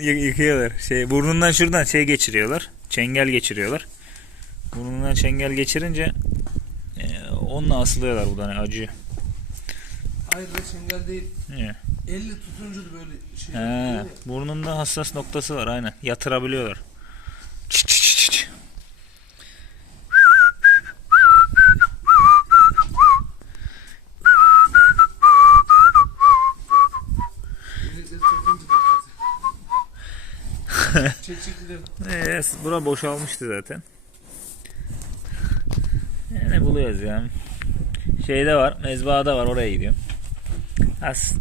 yıkıyorlar. Şey burnundan şuradan şey geçiriyorlar. Çengel geçiriyorlar. Burnundan çengel geçirince e, onunla asılıyorlar bu da ne acıyor. Hayır be çengel değil. Niye? Elle tutunca böyle şey. He, burnunda hassas noktası var aynen. Yatırabiliyorlar. Çek çek gidelim. Bura boşalmıştı zaten. Ne buluyoruz ya? Şeyde var, mezbahada var, oraya gidiyorum. As.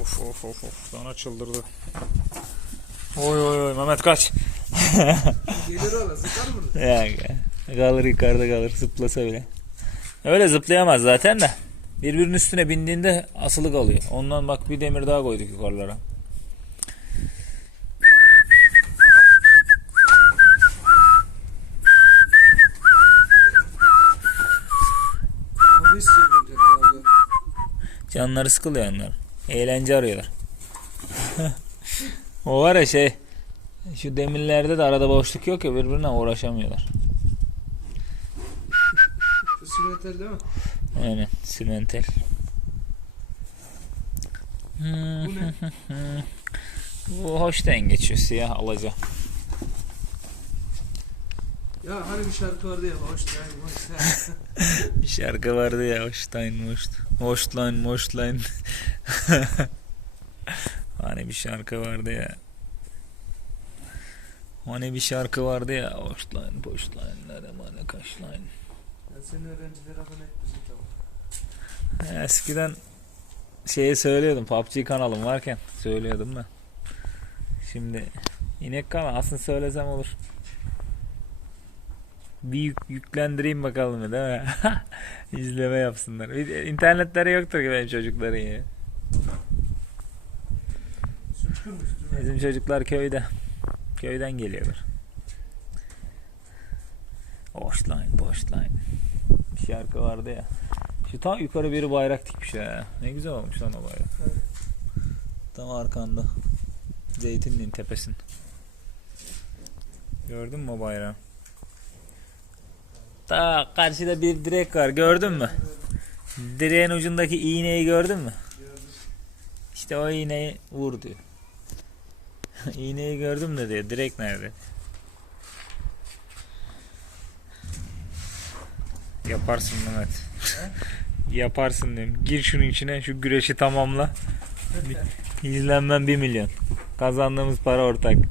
Of of of of, sana çıldırdı. Oy oy oy, Mehmet kaç. Gelir ola sıkar mı? Ya kalır yukarıda kalır zıplasa bile. Öyle zıplayamaz zaten de. Birbirinin üstüne bindiğinde asılı kalıyor. Ondan bak bir demir daha koyduk yukarılara. Canları sıkılıyor onlar. Eğlence arıyorlar. o var ya şey şu demirlerde de arada boşluk yok ya birbirine uğraşamıyorlar. Bu simetel değil mi? Aynen simentel. Bu ne? Bu hoştan geçiyor siyah alaca. Ya hani bir şarkı vardı ya. Hoş geldin, hoş geldin. Bir şarkı vardı ya Hoştayn Hoşt. Hoştlayn Hoştlayn. hani bir şarkı vardı ya. Hani bir şarkı vardı ya Hoştlayn Hoştlayn Neremane Kaşlayn. Senin öğrenciler abone et bizim tamam. Eskiden şeye söylüyordum PUBG kanalım varken söylüyordum da. Şimdi inek kanal aslında söylesem olur. Bir yük, yüklendireyim bakalım değil mi? İzleme yapsınlar. İnternetleri yoktur ki benim çocukların ya. Bizim çocuklar köyde. Köyden geliyorlar. Boşlayın, boşlayın. Şarkı vardı ya. Şu tam yukarı biri bayrak dikmiş ha. Ne güzel olmuş lan o bayrak. Evet. Tam arkanda. Zeytinliğin tepesin. Gördün mü o bayrağı? Ta karşıda bir direk var. Gördün mü? Direğin ucundaki iğneyi gördün mü? Gördüm. İşte o iğneyi vur diyor. İğneyi gördüm de diyor. Direk nerede? Yaparsın Mehmet. Yaparsın diyorum. Gir şunun içine şu güreşi tamamla. İzlenmem 1 milyon. Kazandığımız para ortak.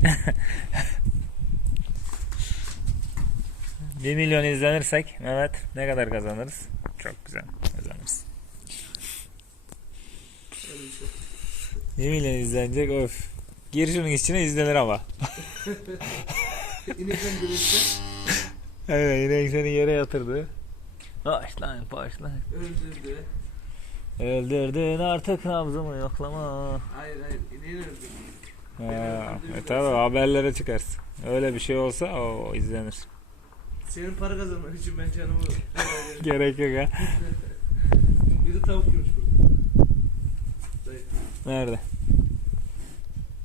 1 milyon izlenirsek Mehmet ne kadar kazanırız? Çok güzel kazanırız. Öyle bir şey. 1 milyon izlenecek öf. Gir şunun içine izlenir ama. Evet yine seni yere yatırdı. Başlayın başlayın. öldürdü. Öldürdün artık nabzımı yoklama. Hayır hayır ineğini öldürdü. Ha, e tabi haberlere çıkarsın. Öyle bir şey olsa o izlenir. Senin para kazanman için ben canımı. Gerek yok ha. Biri tavuk yemiş burada. Dayı Nerede?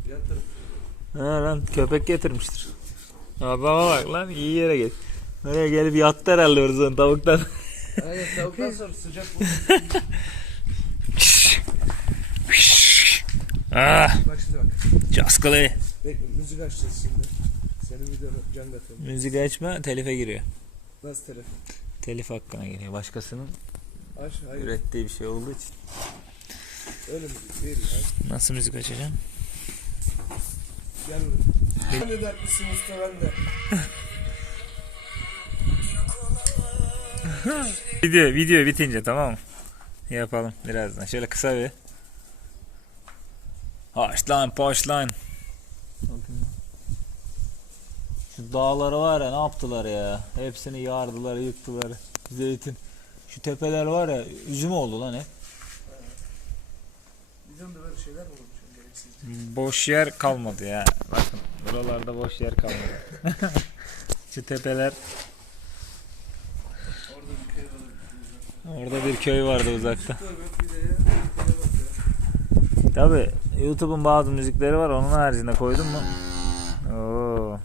yatır. Ha lan köpek getirmiştir. Adama bak lan iyi yere gel. Oraya gelip yattı herhalde orada tavuktan. Aynen tavuktan sonra sıcak ah, Bak şimdi bak. caskılı. Bekle müzik açacağız şimdi. Senin videonu katalım. Müzik açma telife giriyor. Nasıl telefon? Telif hakkına giriyor. Başkasının Aç hayır. ürettiği bir şey olduğu için. Öyle müzik değil ya. Nasıl müzik açacağım? Gel buraya. Ne dertlisin usta ben de. Video video bitince tamam mı? Yapalım birazdan. Şöyle kısa bir. Haşlan poşlan. Şu dağları var ya ne yaptılar ya? Hepsini yardılar, yıktılar. Zeytin. Şu tepeler var ya üzüm oldu lan hep. Bizim de böyle şeyler? Gereksiz. Boş yer kalmadı ya. Bakın buralarda boş yer kalmadı. Şu tepeler Orada bir köy vardı uzakta. Tabi YouTube'un bazı müzikleri var onun haricinde koydun mu? Oo.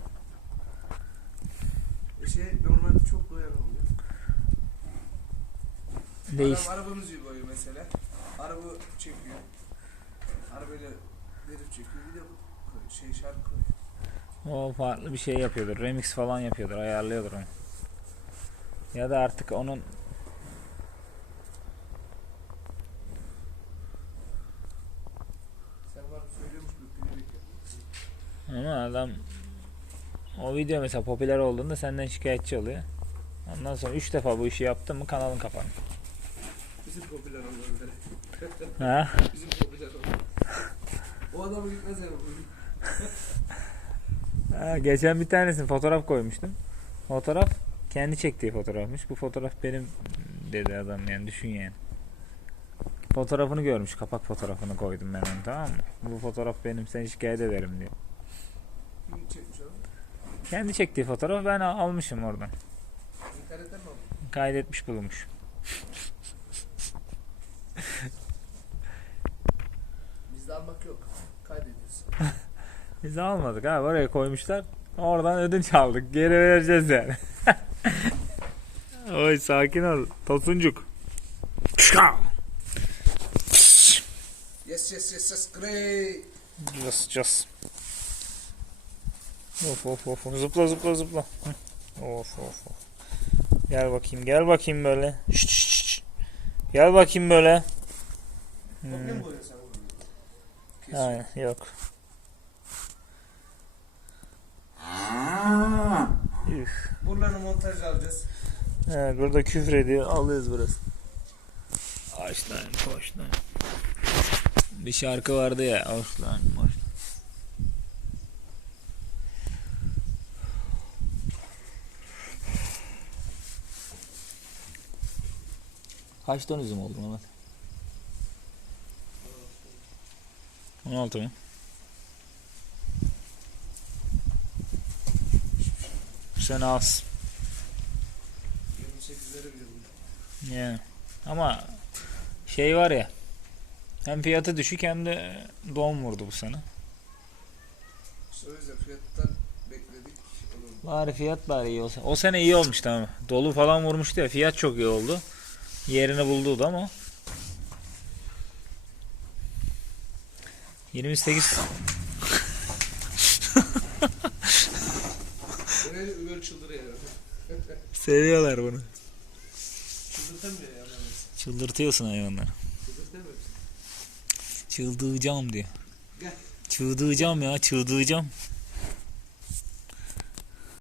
Şey normalde çok koyar oluyor. Değiş. Adam araba müziği koyuyor mesela. Araba çekiyor. Arabayla verip çekiyor. Bir de şey şarkı koyuyor. O farklı bir şey yapıyordur. Remix falan yapıyordur. Ayarlıyordur onu. Ya da artık onun ama adam o video mesela popüler olduğunda senden şikayetçi oluyor. Ondan sonra 3 defa bu işi yaptın mı kanalın kapanır. Bizim popüler olanları. Ha? Bizim popüler olan. o adamı gitmez yani ha? Geçen bir tanesini fotoğraf koymuştum. Fotoğraf kendi çektiği fotoğrafmış. Bu fotoğraf benim dedi adam yani düşün yani. Fotoğrafını görmüş. Kapak fotoğrafını koydum ben onu tamam mı? Bu fotoğraf benim seni şikayet ederim diyor. Kendi çektiği fotoğrafı ben al- almışım oradan. Kaydetmiş bulunmuş. Bizde almak yok. Kaydediyorsun. Biz almadık abi oraya koymuşlar. Oradan ödünç aldık. Geri vereceğiz yani. Oy sakin ol. Tosuncuk. Yes yes yes yes great. Cız cız. Of of of. of. Zıpla zıpla zıpla. Of of of. Gel bakayım gel bakayım böyle. Şşt, şşt, şşt. Gel bakayım böyle. Hmm. Aynen yok. Üf. Buralarını montaj alacağız. Evet, burada küfür ediyor. Alıyoruz burası. Açlan, koşlan. Bir şarkı vardı ya. Açlan, koşlan. Kaç ton üzüm oldu Mehmet? 16 mı? Bu sene az. 28'lere bile. Yani. Ama şey var ya hem fiyatı düşük hem de don vurdu bu sene. O yüzden fiyattan bekledik. Olur. Bari fiyat bari iyi olsa. O sene iyi olmuştu ama. Dolu falan vurmuştu ya. Fiyat çok iyi oldu. Yerini buldu ama. 28 Böyle böyle çıldırıyor ya. seviyorlar bunu. Çıldırtamıyor ya. yani. Çıldırtıyorsun hayvanları. Çıldırtamıyor? Çıldıracağım diyor. Gel. Çıldıracağım ya çıldıracağım.